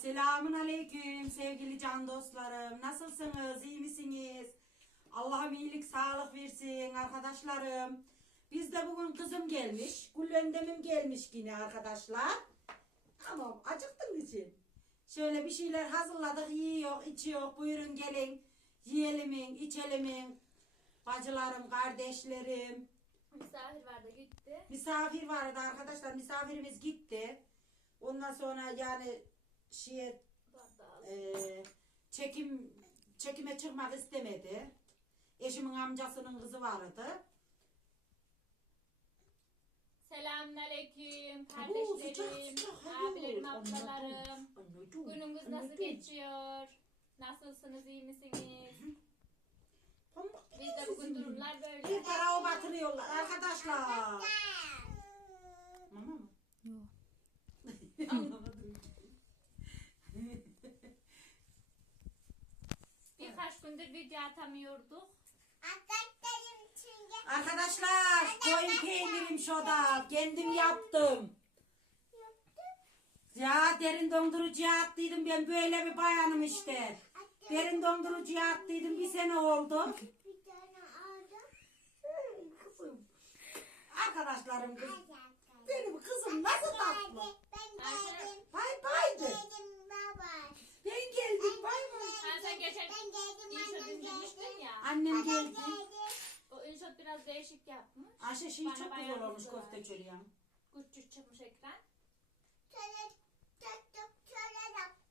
Selamun aleyküm sevgili can dostlarım. Nasılsınız? İyi misiniz? Allah'ım iyilik, sağlık versin arkadaşlarım. Bizde bugün kızım gelmiş. Güllendemim gelmiş yine arkadaşlar. Tamam, acıktın için. Şöyle bir şeyler hazırladık, yiyor, içiyor. Buyurun gelin. Yiyelim, içelim. Bacılarım, kardeşlerim. Misafir vardı gitti. Misafir vardı arkadaşlar. Misafirimiz gitti. Ondan sonra yani şeye e, çekim çekime çıkmak istemedi. Eşimin amcasının kızı vardı. Selamünaleyküm Oo, sıcak, kardeşlerim, sıcak, hayır. abilerim, ablalarım. Anladım, Gününüz nasıl anladım. geçiyor? Nasılsınız, iyi misiniz? Pamuk Bizde bugün durumlar Bir böyle. tarafa batırıyorlar arkadaşlar. Mama mı? Yok. Gündür video atamıyorduk. Arkadaşlar koyun peynirim şurada. Kendim yaptım. Ya derin dondurucuya attıydım ben böyle bir bayanım işte. Derin dondurucuya attıydım bir sene oldu. Kızım. Arkadaşlarım kız. Benim kızım nasıl tatlı. Bay baydı. Ben geldim bay. Ha, sen geçen inşaat indirmiştin ya. Annem geldi. O inşaat biraz değişik yapmış. Ayşe şey Bana çok bayağı güzel olmuş güzel. köfte çöreği. Küçük çıkmış ekran.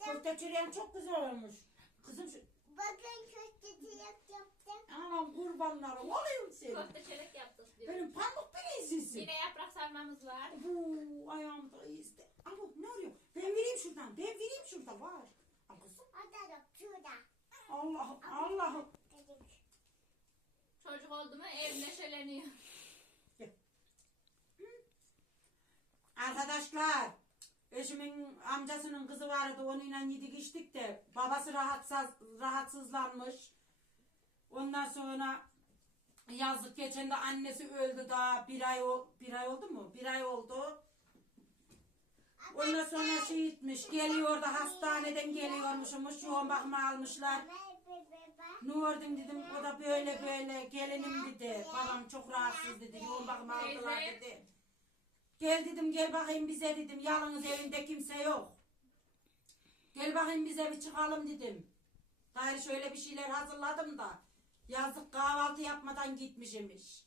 Köfte çöreği çok güzel olmuş. Kızım şu... Bakın köftesi yaptım. Anam kurbanlarım olayım seni. Köfte çörek yaptık diyor. Benim pamuk bilezisin. Yine yaprak sarmamız var. Bu ayağımda izde. Ama ne arıyor? Ben vereyim şuradan. Ben vereyim şurada var. Şurada. Allah'ım Allah'ım. Çocuk oldu mu ev neşeleniyor. Arkadaşlar. Eşimin amcasının kızı vardı. Onunla yedik içtik de. Babası rahatsız, rahatsızlanmış. Ondan sonra yazık geçen de annesi öldü daha bir ay, bir ay oldu mu? Bir ay oldu. Ondan sonra şey gitmiş. Geliyor da hastaneden geliyormuşmuş. Yoğun bakıma almışlar. Ne gördün dedim. O da böyle böyle gelinim dedi. Babam çok rahatsız dedi. Yoğun bakıma aldılar dedi. Gel dedim gel bakayım bize dedim. Yalnız evinde kimse yok. Gel bakayım bize bir çıkalım dedim. Gayrı şöyle bir şeyler hazırladım da. Yazık kahvaltı yapmadan gitmişimiş.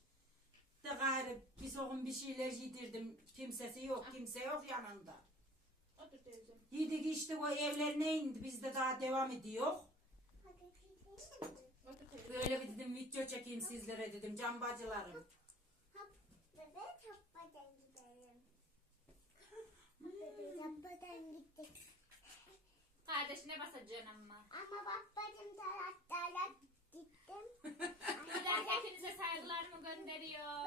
De gayrı bir soğun bir şeyler yedirdim. Kimsesi yok, kimse yok yanında. Otur teyzem. Yedik işte o evlerine indi. Biz de daha devam ediyor. Otur teyzem. Böyle bir dedim video çekeyim sizlere dedim can bacılarım. Bebek kapıdan gidelim. Bebek kapıdan gittik. Kardeşine basacaksın ama. Ama bak benim taraftarlar gittim. Buradan hepinize saygılarımı gönderiyor.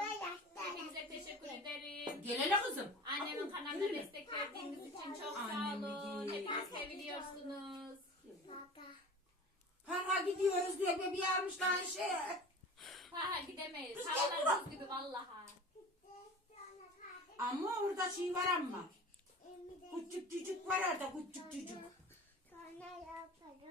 Hepinize teşekkür ederim. Gel hele kızım. Annemin kanalına destek verdiğiniz için çok sağ Annem olun. iyi. Hepiniz seviliyorsunuz. Baba. Para gidiyoruz diye bebeği almışlar şey. Ha ha gidemeyiz. Havalar buz gibi vallaha. Ama orada şey var ama. Küçük cücük var orada küçük cücük.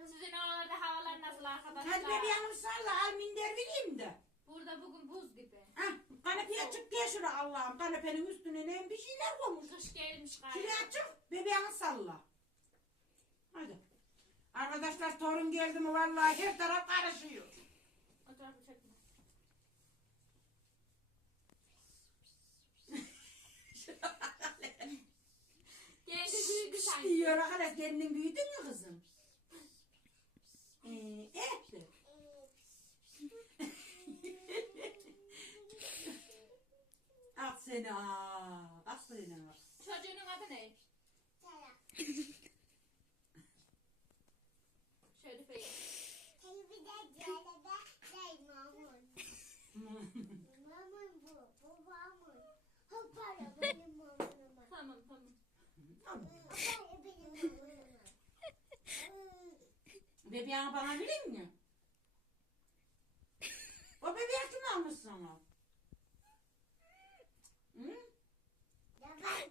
Sizin oralarda havalar nasıl arkadaşlar? Hadi bebeği almışlarla al minder vereyim de. Burada bugün buz gibi. Hah kanepeye çık diye şuraya Allah'ım. Kanepenin üstüne ne bir şeyler koymuş. Kış gelmiş galiba. Şuraya çık bebeğini salla. Hadi. Arkadaşlar torun geldi mi vallahi her taraf karışıyor. Otur otur çekme. Kendi büyüdü sanki. Diyor arkadaş kendin büyüdün mü kızım? Ee, evet. de. ah seni ah. Ah seni ah. Çocuğunun adı ne? Şöyle Mamun bu. O para benim mamunuma. Tamam tamam. Para benim mamunuma. Bebeğini bana verir mi? O bebeği kim almış sana? Hı? Ya ben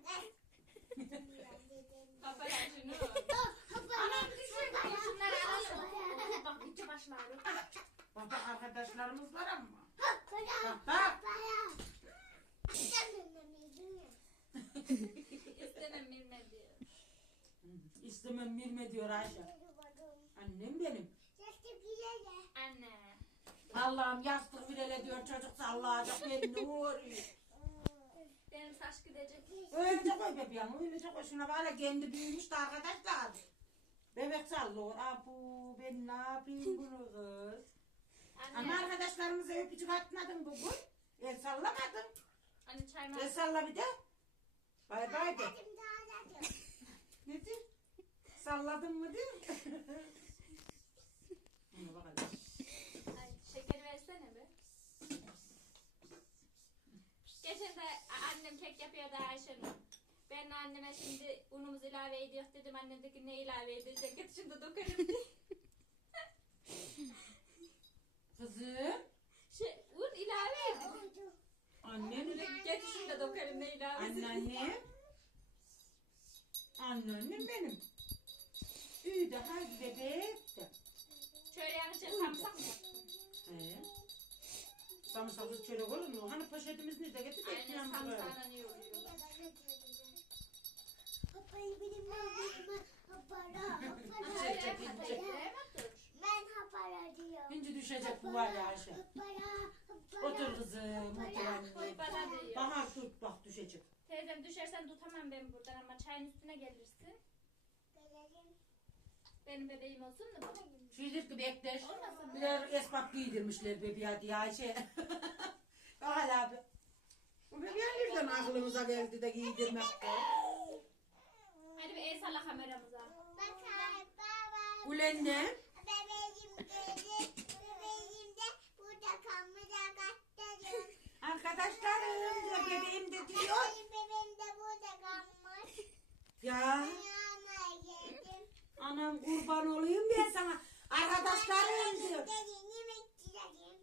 diyor Ayşe. Annem benim. Anne. Allah'ım yastık birele diyor çocuk sallayacak beni ne? Benim saç gidecek. Öyle koy bebeğim öyle koy şuna bana kendi büyümüş de arkadaşlar. Bebek sallıyor. Abu ben ne yapayım bunu kız? Ama Anne. arkadaşlarımıza öpücük atmadın bugün. El sallamadın. Anne çay mı? El salla bir de. Bay bay de. Salladın mı diyor. Buna bakalım. Ay, şeker versene be. Geçen de annem kek yapıyordu Ayşenur. Ben anneme şimdi unumuzu ilave ediyor dedim. Annem dedi ki ne ilave edecek? Git şimdi dokarım diye. Kızım. Şey, un ilave edin. Annem. Git şimdi dokarım ne ilave edecek? Anneannem. Anneannem benim. İyi de hadi bebek de. Şöyle yanıcı sarımsak mı? He. Samırsaklı çörek olur mu? Hani poşetimiz nerede? Getir Aynen ekmeğimizi koyalım. sarımsağına niye oluyor? Çek, çek, çek, çek. Ben hapara diyorum. Şimdi düşecek bu var ya Ayşe. Hapara, Otur kızım, otur. Bana diyor. Bahar tut bak düşecek. Teyzem düşersen tutamam ben buradan ama çayın üstüne gelirsin. Benim bebeğim olsun da bak. Şiir ki bekler. Olmasın mı? Birer esbab giydirmişler bebeğe diye Ayşe. Hele abi. Bu bebeğe nereden aklımıza geldi de giydirmek de. Hadi bir el salla kameramıza. Bakar baba. Ulen ne? Bebeğim geldi. Bebeğim de burada kamera kaçtırıyor. Arkadaşlarım diyor bebeğim de diyor. Benim bebeğim de burada kalmış. Ya. Anam kurban olayım ben sana. Arkadaşlarım diyor. Gelin yemek yiyelim.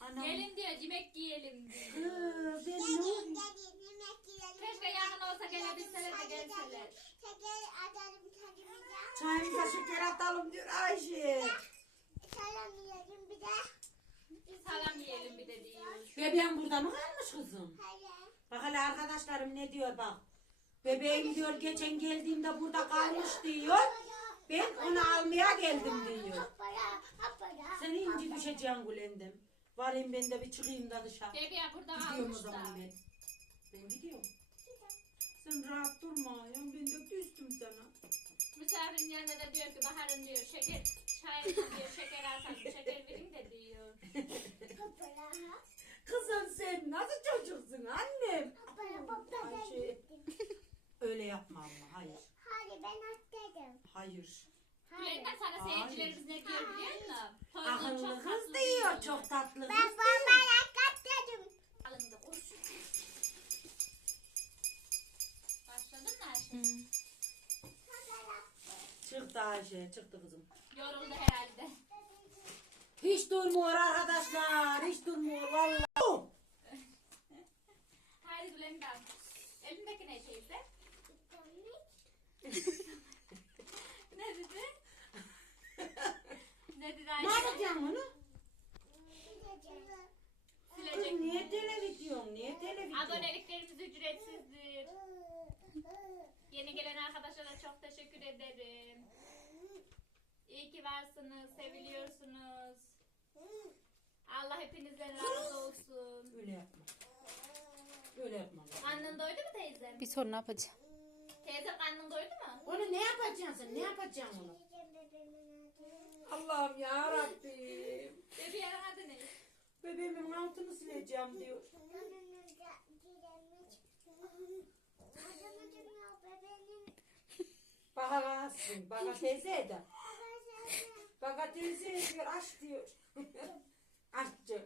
Anam. Gelin diyor yemek yiyelim diyor. Kız ben ne Gelin olayım? gelin yemek yiyelim. Keşke yakın olsa gelebilseler de gelseler. Şeker atalım tadımıza. Çayımıza şeker atalım diyor Ayşe. Salam yiyelim bir de. Salam yiyelim bir de diyor. Bebeğim burada mı kalmış kızım? Hayır. Bak hele arkadaşlarım ne diyor bak. Bebeğim diyor geçen geldiğimde burada kalmış diyor. Ben onu almaya geldim diyor. Sen inci düşeceğim Gülendem. Varayım ben de bir çıkayım da dışarı. Bebeğe burada Gidiyorum o zaman ben. Ben gidiyorum. Sen rahat durma ya. Ben de küstüm sana. Misafirin yanında da diyor ki Bahar'ın diyor şeker çayına diyor şeker atalım şeker verin de diyor. Kızım sen nasıl çocuksun annem? Öyle yapma ama hayır. Hadi ben atladım. Hayır. Bülent'ten sana Hayır. seyircilerimiz ne diyor biliyor musun? Akıllı çok kız tatlı diyor. Çok tatlı kız Ben diyor. bombayla atladım. Alın da koş. Başladın mı Ayşe? Çıktı Ayşe. Çıktı kızım. Yoruldu herhalde. Hiç durmuyor arkadaşlar. Hiç durmuyor vallahi. Haydi Bülent'ten. Elindeki ne teyze? Ne dedi? ne dedi Ne Ayşe? yapacaksın onu? Kız Silecek. niye televizyon? Niye televizyon? Aboneliklerimiz ücretsizdir. Yeni gelen arkadaşlara çok teşekkür ederim. İyi ki varsınız, seviliyorsunuz. Allah hepinizden razı olsun. Öyle yapma. Öyle yapma. Karnın doydu mu teyzem? Bir sonra ne yapacağım? Teyzem karnın doydu mu? Onu ne yapacaksın sen? Ne yapacaksın onu? Allah'ım ya Rabbim. Bebeğin adı ne? Bebeğimin altını sileceğim diyor. Baka kalsın. Baka teyze de. Baka teyze diyor. Aç diyor. Aşçı.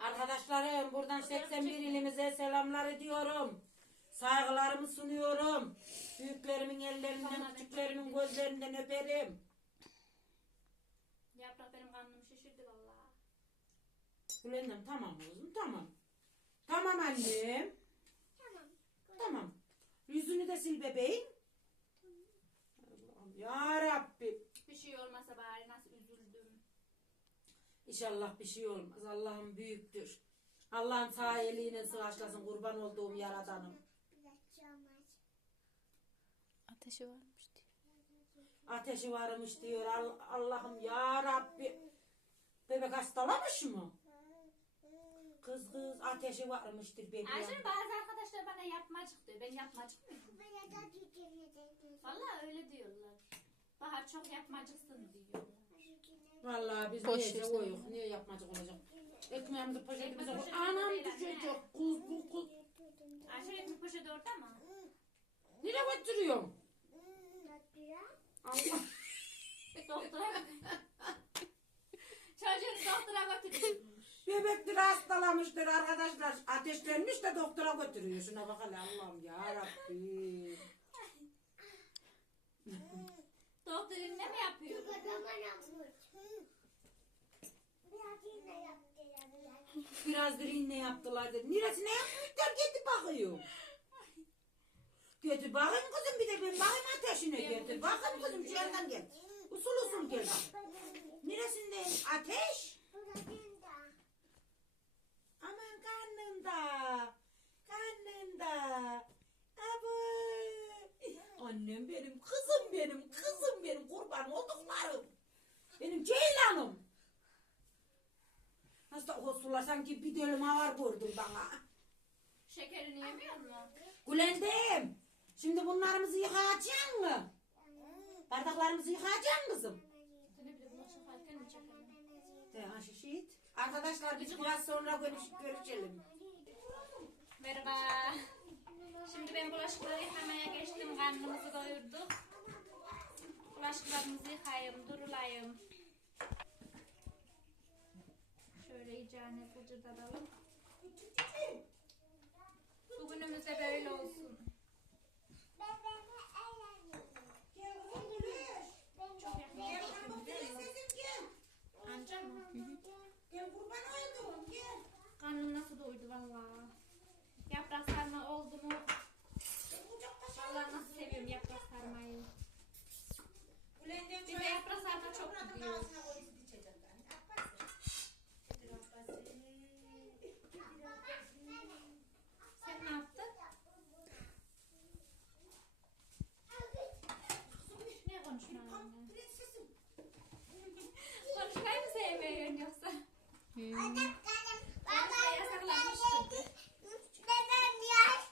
Arkadaşlarım buradan 81 ilimize selamlar ediyorum. Saygılarımı sunuyorum. Büyüklerimin ellerinden, küçüklerimin gözlerinden öperim. Yaprak benim karnımı şişirdi vallahi. Gülendem tamam kızım tamam. Tamam annem. Tamam. Yüzünü de sil bebeğim. Allah'ım ya Rabbi. Bir şey olmasa bari nasıl üzüldüm. İnşallah bir şey olmaz. Allah'ım büyüktür. Allah'ın sağ eliyle sıvaşlasın kurban olduğum yaradanım. Ateşi varmış diyor. Ateşi varmış diyor. Al- Allah'ım ya Rabbi. Bebek hastalamış mı? Kız kız ateşi varmıştır bebeğin. Ayşe bazı arkadaşlar bana yapmacık diyor. Ben yapmacık mıyım? Bana da tükürmeyeceksin. Vallahi öyle diyorlar. Bahar çok yapmacıksın diyorlar. Vallahi biz Boş ver. koyuk. Niye yapmacık olacak? Ekmeğimizi poşetimize Ekmek koy. poşeti Anam değil, düşecek. Kuz kuz kuz. Ayşe bir poşet orada mı? Nereye götürüyorsun? Allah. Doktora Çocuğunu doktora götürüyormuş. Bebekleri hastalamıştır arkadaşlar. Ateşlenmiş de doktora götürüyor. Şuna bak hele Allah'ım ya Rabbi. Doktor ne mi yapıyor? Biraz ne yaptılar dedi. Neresine yapmışlar getir bakıyor. Getir bakayım kızım bir de ben bakayım ateşine getir. Bakayım kızım şu yandan gel. Usul usul gel. Neresinde ateş? Karnında. Karnında. Abi. Annem benim, kızım benim, kızım benim, kurban olduklarım. Benim ceylanım. Nasıl da hosular sanki bir dölüm havar gördüm bana. Şekerini yemiyor mu? Gülendem. Şimdi bunlarımızı yıkayacaksın mı? Bardaklarımızı yıkayacaksın kızım. De ha şişit. Arkadaşlar biz biraz sonra görüş- görüşelim. Merhaba. Şimdi ben bulaşıkları yıkamaya geçtim. Karnımızı doyurduk. Bulaşıklarımızı yıkayayım, durulayım. Şöyle iyicene fırçalatalım. Bugünümüz de böyle olsun. Çok yakın değil mi? Anca mı? Gel kurban oldum gel. Karnım nasıl doydu valla. Yaprak sarma oldu mu? Valla nasıl seviyorum yaprak sarmayı. Gülendem Bir de yaprak sarma çok gidiyor. Sen ne yaptın? Ne konuşuyorsun anne? Konuşmayı mı sevmiyorsun yoksa? Konuşmayı yasaklanmıştır. Bebem yaş.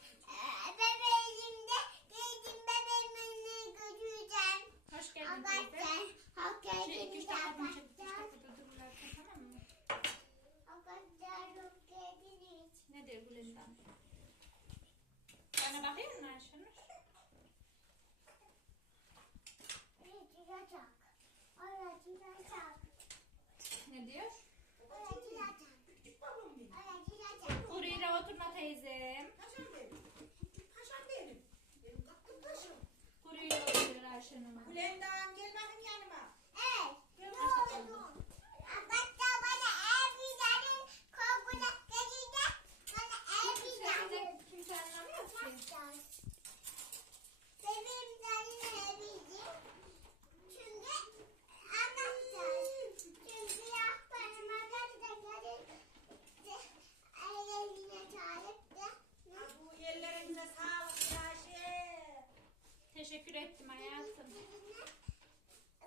Bebeğimde dedim bebeğimi götüreceğim. Hoş geldin teyze. Arkadaşlar, hak Şey, iki geldiniz üç dakika bunu çek, üç arkadaşlar. dakikada dururlarsa tamam mı? Arkadaşlar, hak geldiniz. Ne diyor Gülendam? Bana bakıyor musun Ayşenur? Öğretecek. Öğretecek. Ne diyor? Öğretecek. Öğretecek. Buraya oturma teyzem. Paşam benim. Paşam benim. Benim tatlı paşam. Buraya oturur Ayşenur. Gülendam gel bakayım yanıma. Evet. Gel Ne bakayım. oldu? Arkadaşlar, bana evlilerin korkuna gelince bana evlilerin Teyze kimse anlamıyor ki. Benim zalim evliyim. Çünkü anlatacağız. Çünkü yaptığıma gerçekten evine çağırıp da Bu yerlerinize sağlık Ayşe. Teşekkür ettim hayatım.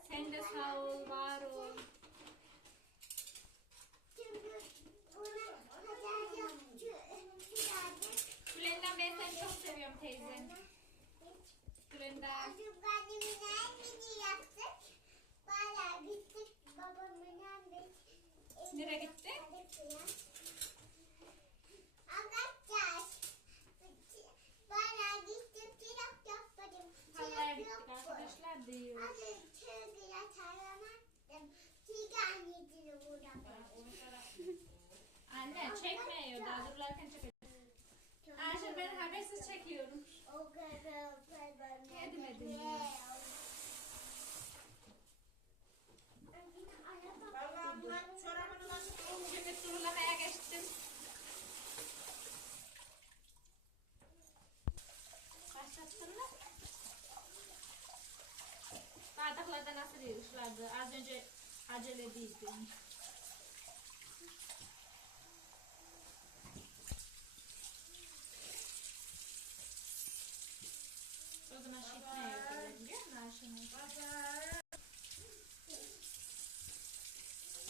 Sen de sağ ol, var ol. çünkü buna kadar yok. Gülendam ben seni çok seviyorum teyze. Gülendam. Çocuklarımın evini yaptık. Bayağı gittik babamın evine. Nereye gittik? Arkadaşlar. Bayağı gittim. Çilek yapmadım. Hallaya Çilek gittik yoktu. arkadaşlar diyor. Hadi çünkü yatağamadım. Çiğ anneciğini uğradım. Anne çekmiyor daha dururlarken çekecek. Ayşe ben habersiz çekiyorum. O kadar ben Yedim edim. Vallahi bunlar çorabını nasıl Şimdi durulamaya geçtim. Mı? Bardaklarda nasıl yığışlardı? Az önce acele ediydim. O zaman şişmiyor. Ayşenur.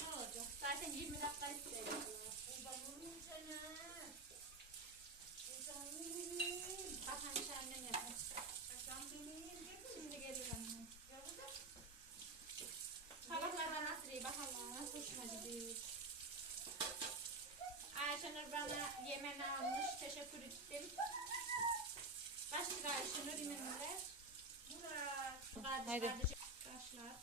Ne olacak? Zaten 20 dakika istedim. Bakan iş annem yapar. Şimdi gelir annem. Tabaklardan nasıl iyi bakalım. Gidiyor. Ayşenur bana yemen almış. Teşekkür ettim. Lira Ayşenur yemenler? Kardeş Haydi. kardeş. Kaşlar.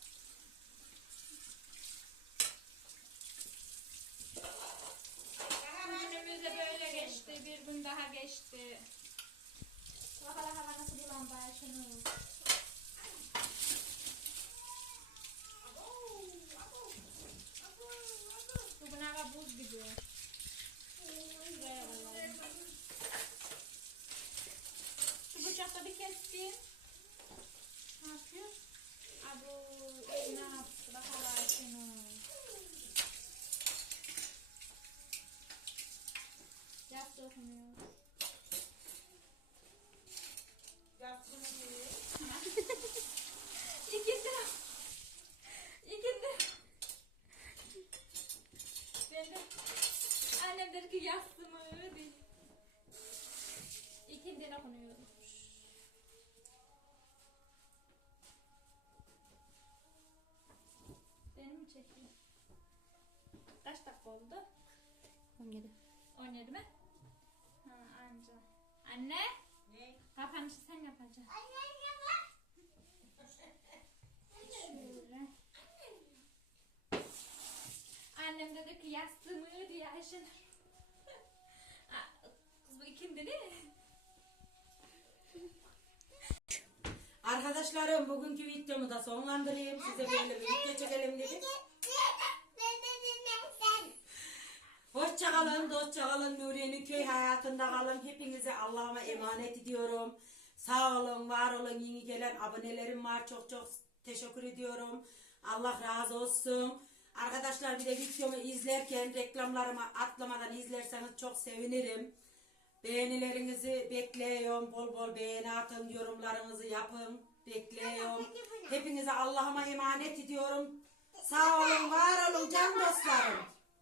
Günümüz de böyle geçti. Bir gün daha geçti. Bakalım hava nasıl bulandı Ayşenur. Bugün hava buz gibi. Şuraya koyalım. Şu bıçakla bir kestim. Ne yapıyor? Abu el ne yaptı? Bakalım Ayşenur. Yap dokunuyor. İkindi. İkindi. Ben de annem dedi ki yastı mı diye. İkindi dokunuyor. Çekiyor? Kaç dakika oldu? 17. 17 mi? Ha anca. Anne? Ne? Kapanışı sen yapacaksın. Şöyle. Annem dedi ki yastığımı diye Ayşen. Aa, Kız bu ikindi mi? Arkadaşlarım bugünkü videomu da sonlandırayım. Size böyle bir kalın, dostça kalın. Nuriye'nin köy hayatında kalın. Hepinize Allah'ıma emanet ediyorum. Sağ olun, var olun. Yeni gelen abonelerim var. Çok çok teşekkür ediyorum. Allah razı olsun. Arkadaşlar bir de videomu izlerken reklamlarımı atlamadan izlerseniz çok sevinirim. Beğenilerinizi bekliyorum. Bol bol beğeni atın, yorumlarınızı yapın. Bekliyorum. Hepinize Allah'ıma emanet ediyorum. Sağ olun, var olun can dostlarım.